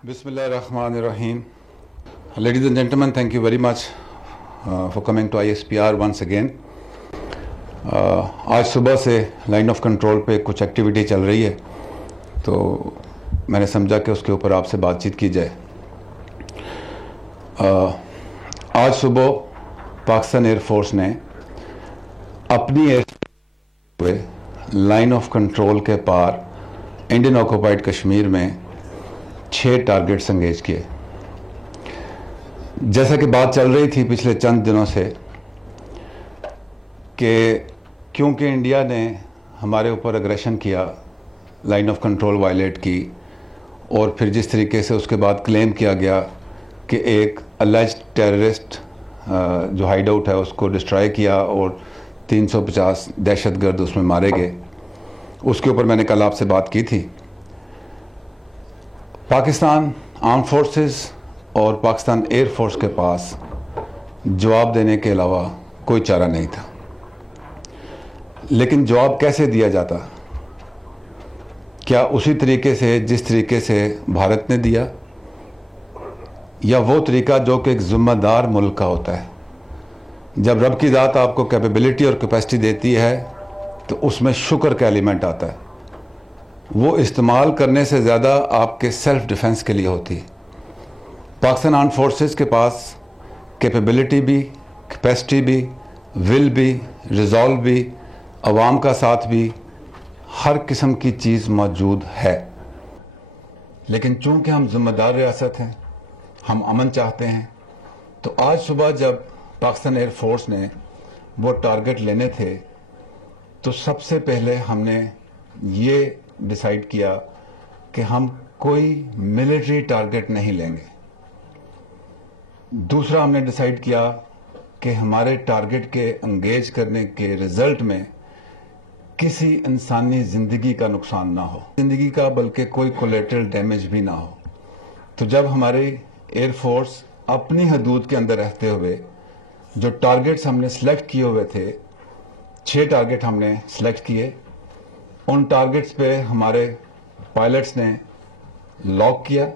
Bismillahirrahmanirrahim. Ladies and gentlemen, thank you very much for coming to ISPR once again. आज सुबह से line of control पे कुछ activity चल रही है, तो मैंने समझा कि उसके ऊपर आपसे बातचीत की जाए। आज सुबह पाकिस्तान एयर फोर्स ने अपनी एयर लाइन ऑफ कंट्रोल के पार इंडियन ऑक्युपाइड कश्मीर में 6 टारगेट्स एंगेज किए। जैसा कि बात चल रही थी पिछले चंद दिनों से कि क्योंकि इंडिया ने हमारे ऊपर अग्रेशन किया, लाइन ऑफ कंट्रोल वायलेट की, और फिर जिस तरीके से उसके बाद क्लेम किया गया कि एक अलेज्ड टेररिस्ट जो हाइड आउट है उसको डिस्ट्रॉय किया और 350 दहशतगर्द उसमें मारे गए, उसके ऊपर मैंने कल आपसे बात की थी। पाकिस्तान आर्म फोर्सेस और पाकिस्तान एयर फोर्स के पास जवाब देने के अलावा कोई चारा नहीं था। लेकिन जवाब कैसे दिया जाता? क्या उसी तरीके से जिस तरीके से भारत ने दिया, या वो तरीका जो कि एक ज़िम्मेदार मुल्क का होता है? जब रब की ज़ात आपको कैपेबिलिटी और कैपेसिटी देती है तो उसमें शुक्र का एलिमेंट आता है। वो इस्तेमाल करने से ज़्यादा आपके सेल्फ डिफेंस के लिए होती है। पाकिस्तान आर्म फोर्सेस के पास कैपेबिलिटी भी, कैपेसिटी भी, विल भी, रिजॉल्व भी, अवाम का साथ भी, हर किस्म की चीज़ मौजूद है। लेकिन चूंकि हम ज़िम्मेदार रियासत हैं, हम अमन चाहते हैं, तो आज सुबह जब पाकिस्तान एयर फोर्स ने वो टारगेट लेने थे तो सबसे पहले हमने ये डिसाइड किया कि हम कोई मिलिट्री टारगेट नहीं लेंगे। दूसरा हमने डिसाइड किया कि हमारे टारगेट के एंगेज करने के रिजल्ट में किसी इंसानी जिंदगी का नुकसान ना हो, जिंदगी का बल्कि कोई कोलेटरल डैमेज भी ना हो। तो जब हमारी एयर फोर्स अपनी हदूद के अंदर रहते हुए जो टारगेट्स हमने सेलेक्ट किए हुए थे, 6 टारगेट हमने सेलेक्ट किए, उन टारगेट्स पे हमारे पायलट्स ने लॉक किया,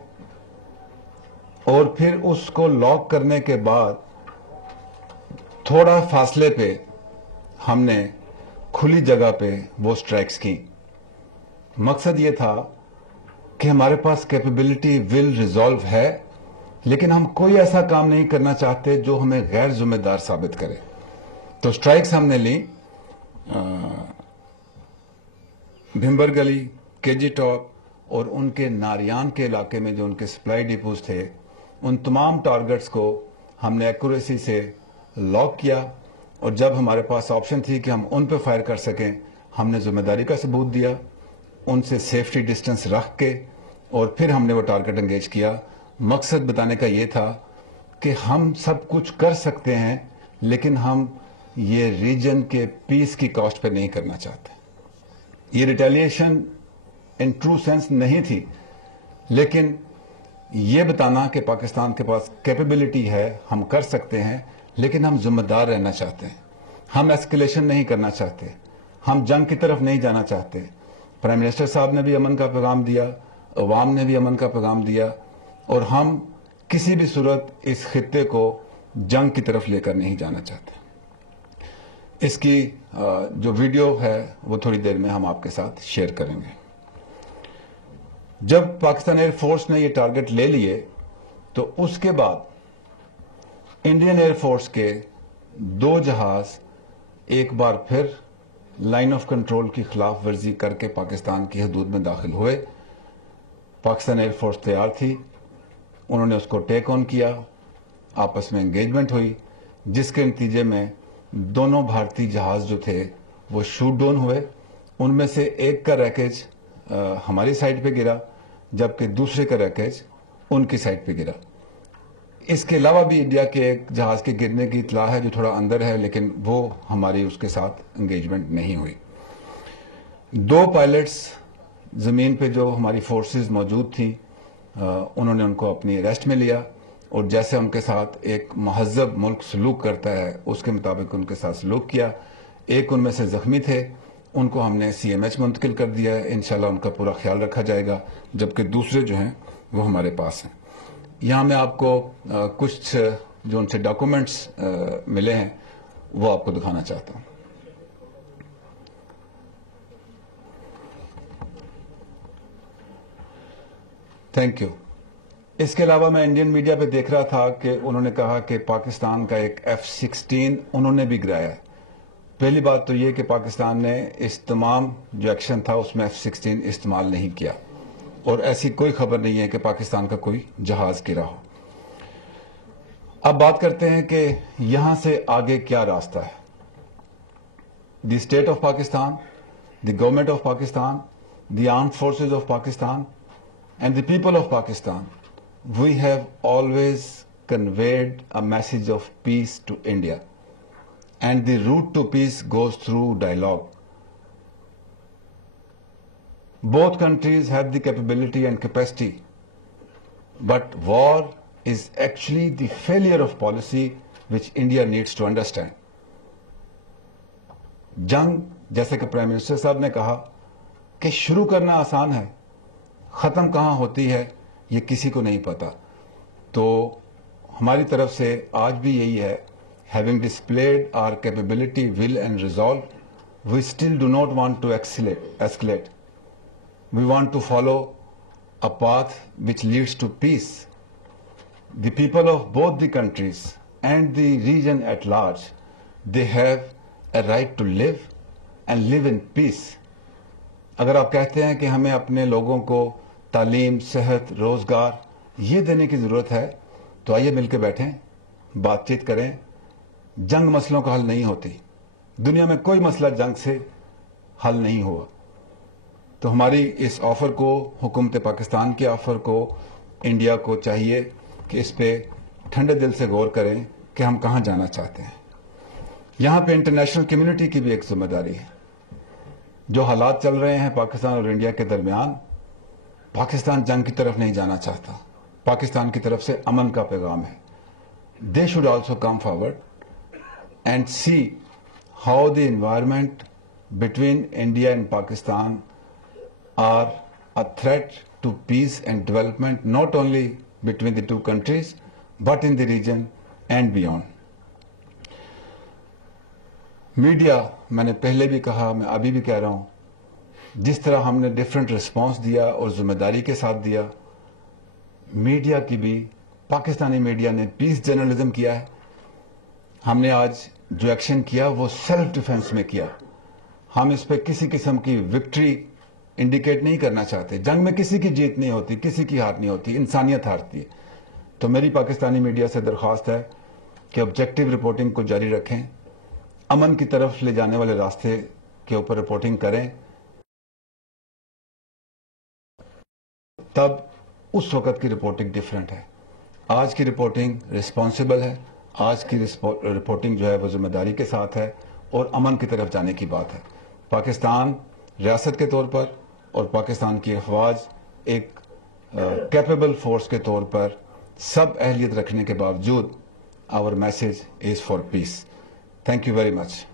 और फिर उसको लॉक करने के बाद थोड़ा फासले पे हमने खुली जगह पे वो स्ट्राइक्स की। मकसद ये था कि हमारे पास कैपेबिलिटी, विल, रिजॉल्व है, लेकिन हम कोई ऐसा काम नहीं करना चाहते जो हमें गैर जिम्मेदार साबित करे। तो स्ट्राइक्स हमने ली भिम्बर गली, केजी टॉप और उनके नारियान के इलाके में जो उनके सप्लाई डिपोज थे, उन तमाम टारगेट्स को हमने एक्यूरेसी से लॉक किया। और जब हमारे पास ऑप्शन थी कि हम उन पे फायर कर सकें, हमने जिम्मेदारी का सबूत दिया, उनसे सेफ्टी डिस्टेंस रख के, और फिर हमने वो टारगेट एंगेज किया। मकसद बताने का ये था कि हम सब कुछ कर सकते हैं, लेकिन हम ये रीजन के पीस की कॉस्ट पे नहीं करना चाहते। ये रिटेलिएशन इन ट्रू सेंस नहीं थी, लेकिन ये बताना कि पाकिस्तान के पास कैपेबिलिटी है, हम कर सकते हैं, लेकिन हम जिम्मेदार रहना चाहते हैं। हम एस्केलेशन नहीं करना चाहते, हम जंग की तरफ नहीं जाना चाहते। प्राइम मिनिस्टर साहब ने भी अमन का पैगाम दिया, अवाम ने भी अमन का पैगाम दिया, और हम किसी भी सूरत इस खित्ते को जंग की तरफ लेकर नहीं जाना चाहते। इसकी जो वीडियो है वो थोड़ी देर में हम आपके साथ शेयर करेंगे। जब पाकिस्तान एयर फोर्स ने ये टारगेट ले लिए तो उसके बाद इंडियन एयर फोर्स के 2 जहाज एक बार फिर लाइन ऑफ कंट्रोल की खिलाफ वर्जी करके पाकिस्तान की हदूद में दाखिल हुए। पाकिस्तान एयर फोर्स तैयार थी, उन्होंने उसको टेक ऑन किया, आपस में एंगेजमेंट हुई, जिसके नतीजे में दोनों भारतीय जहाज जो थे वो शूट डाउन हुए। उनमें से एक का रैकेज हमारी साइड पे गिरा, जबकि दूसरे का रैकेज उनकी साइड पे गिरा। इसके अलावा भी इंडिया के एक जहाज के गिरने की इतला है जो थोड़ा अंदर है, लेकिन वो हमारी उसके साथ एंगेजमेंट नहीं हुई। 2 पायलट्स जमीन पे जो हमारी फोर्सेस मौजूद थी, उन्होंने उनको अपनी अरेस्ट में लिया, और जैसे उनके साथ एक महज़ब मुल्क सलूक करता है उसके मुताबिक उनके साथ सलूक किया। एक उनमें से जख्मी थे, उनको हमने CMH मुंतकिल कर दिया है, इंशाल्लाह उनका पूरा ख्याल रखा जाएगा, जबकि दूसरे जो हैं وہ ہمارے پاس ہیں. یہاں میں آپ کو کچھ جو ان سے ڈاکومنٹس ملے ہیں وہ آپ کو دکھانا چاہتا ہوں. Thank you. اس کے علاوہ میں انڈین میڈیا پہ دیکھ رہا تھا کہ انہوں نے کہا کہ پاکستان کا ایک F-16 انہوں نے بھی گرایا ہے. پہلی بات تو یہ کہ پاکستان نے اس تمام جو ایکشن تھا اس میں F-16 استعمال نہیں کیا، اور ایسی کوئی خبر نہیں ہے کہ پاکستان کا کوئی جہاز گرا ہو. اب بات کرتے ہیں کہ یہاں سے آگے کیا راستہ ہے. The state of Pakistan, the government of Pakistan, the armed forces of Pakistan and the people of Pakistan, we have always conveyed a message of peace to India. And the route to peace goes through dialogue. Both countries have the capability and capacity, but war is actually the failure of policy which India needs to understand. جنگ جیسے کہ prime minister صاحب نے کہا کہ شروع کرنا آسان ہے، ختم کہاں ہوتی ہے یہ کسی کو نہیں پتا. تو ہماری طرف سے آج بھی یہی ہے، having displayed our capability, will and resolve, we still do not want to escalate. We want to follow a path which leads to peace. The people of both the countries and the region at large, they have a right to live and live in peace. اگر آپ کہتے ہیں کہ ہمیں اپنے لوگوں کو تعلیم، صحت، روزگار یہ دینے کی ضرورت ہے تو آئیے مل کے بیٹھیں، بات چیت کریں. جنگ مسئلوں کا حل نہیں ہوتی، دنیا میں کوئی مسئلہ جنگ سے حل نہیں ہوا. تو ہماری اس آفر کو، حکومت پاکستان کی آفر کو، انڈیا کو چاہیے کہ اس پہ ٹھنڈے دل سے غور کریں کہ ہم کہاں جانا چاہتے ہیں. یہاں پہ انٹرنیشنل کمیونٹی کی بھی ایک ذمہ داری ہے. جو حالات چل رہے ہیں پاکستان اور انڈیا کے درمیان، پاکستان جنگ کی طرف نہیں جانا چاہتا، پاکستان کی طرف سے امن کا پیغام ہے. They should also come forward and see how the environment between India and Pakistan are a threat to peace and development, not only between the two countries, but in the region and beyond. Media, میں نے پہلے بھی کہا، میں ابھی بھی کہہ رہا ہوں، جس طرح ہم نے ڈیفرنٹ رسپانس دیا اور ذمہ داری کے ساتھ دیا، میڈیا کی بھی، پاکستانی میڈیا نے پیس جرنلزم کیا ہے. ہم نے آج جو ایکشن کیا وہ سیلف ڈیفنس میں کیا. ہم اس پہ کسی قسم کی وکٹری انڈیکیٹ نہیں کرنا چاہتے. جنگ میں کسی کی جیت نہیں ہوتی، کسی کی ہار نہیں ہوتی، انسانیت ہارتی ہے. تو میری پاکستانی میڈیا سے درخواست ہے کہ آبجیکٹو رپورٹنگ کو جاری رکھیں، امن کی طرف لے جانے والے راستے کے اوپر رپورٹنگ کریں. تب اس وقت کی رپورٹنگ ڈیفرنٹ ہے. آج کی رپورٹنگ رسپانسبل ہے، آج کی رپورٹنگ جو ہے وہ ذمہ داری کے ساتھ ہے اور امن کی طرف جانے کی بات ہے. پاکستان ریاست کے طور پر اور پاکستان کی افواج ایک کیپیبل فورس کے طور پر سب اہلیت رکھنے کے باوجود our message is for peace. Thank you very much.